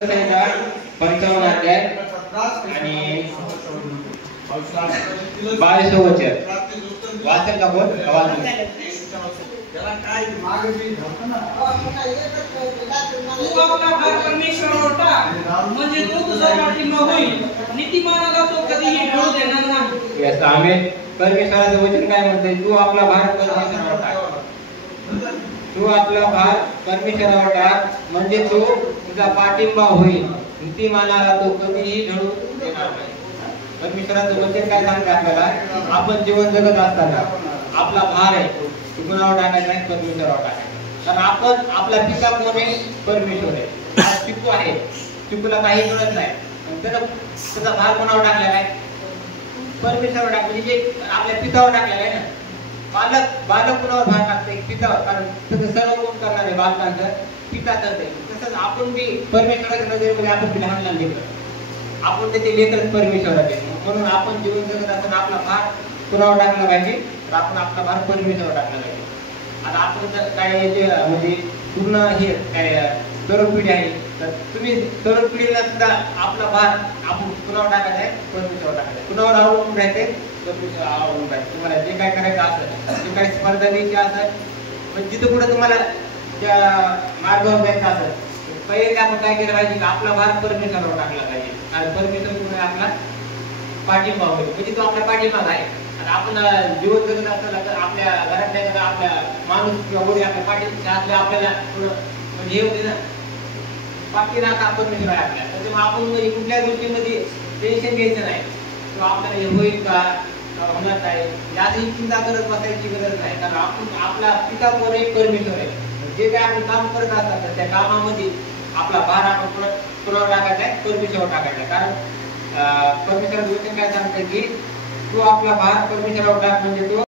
पंचावन्न अध्याय आणि 22 वचन वाचन का बोल आवाज तू आपला भार परमेश्वरावर टाक म्हणजे तो तुझा पाठिंबा होईल नीतिमानाला तो कधीही ढळू देणार नाही. Yes amen. परमेश्वराचं वचन काय म्हणते? तू आपला भार परमेश्वरावर टाक. तू आपला भार परमेश्वरावर टाक म्हणजे तो तुझा पाठिंबा होईल नीतिमानाला तो कधीही ढळू देणार नाही. परमेश्वराचं वचन काय सांगते आपल्याला? आपण जीवन जगत असताना आपला भार आहे तो कुणावर टाकायचा नाही, परमेश्वरावर टाकायचा. कारण आपण आपला पिता कोण आहे? परमेश्वर आहे. चिकू आहे, चिकूला काही कळत नाही, त्याचा भार कोणावर टाकलेला आहे? परमेश्वरावर टाकला. म्हणजे आपल्या पितावर टाकलेला आहे ना. बालक कुणावर भार टाकते? पितावर. कारण त्याचं सर्व कोण करणार आहे? बालकांचं पिता करते. तसंच आपण बी परमेश्वराच्या नजरेमध्ये आपण लहान लहान लेकर, आपण त्याचे लेकरच परमेश्वराचे. म्हणून आपण जीवन जगत असताना आपला भार कुणावर टाकला पाहिजे? तर आपण आपला भार परमेश्वरावर टाकला पाहिजे. आता आपण काय म्हणजे पूर्ण हे काय तरुण पिढी आहे, तर तुम्ही तरुण पिढीला सुद्धा आपला भार आपण कुणावर टाकायचा आहे? परमेश्वरावर टाकायचा आहे. कुणावर अवलंबून राहते? परमेश्वरावर अवलंबून राहते. तुम्हाला जे काय करायचं असेल, जे काही स्पर्धा द्यायची असेल, पण जिथं कुठं तुम्हाला त्या मार्गावर जायचं असेल, पहिले आपण काय केलं पाहिजे? आपला भार परमेश्वरावर टाकला पाहिजे. आणि परमेश्वर कुठे आपला पाठिंबा होईल, म्हणजे तो आपला पाठिंबा आहे. आणि आपण जीवन जगत असताना तर आपल्या घरातल्या आपल्या माणूस किंवा वडील आपल्या पाठीशी असले आपल्याला थोडं म्हणजे हे होते ना, पाठीराखा परमेश्वर आहे आपल्या. त्याच्यामुळे आपण कुठल्या गोष्टीमध्ये टेन्शन घ्यायचं नाही, किंवा आपल्याला हे होईल का होणार नाही याची चिंता करत बसायची गरज नाही. कारण आपण आपला पिता कोण आहे? परमेश्वर आहे. जे काय आपण काम करत असतात तर त्या कामामध्ये आपला भार आपण कुणावर टाकायचा आहे? परमेश्वरावर टाकायचा आहे. कारण परमेश्वराचं वचन काय सांगतं की तू आपला भार परमेश्वरावर टाक म्हणजे तो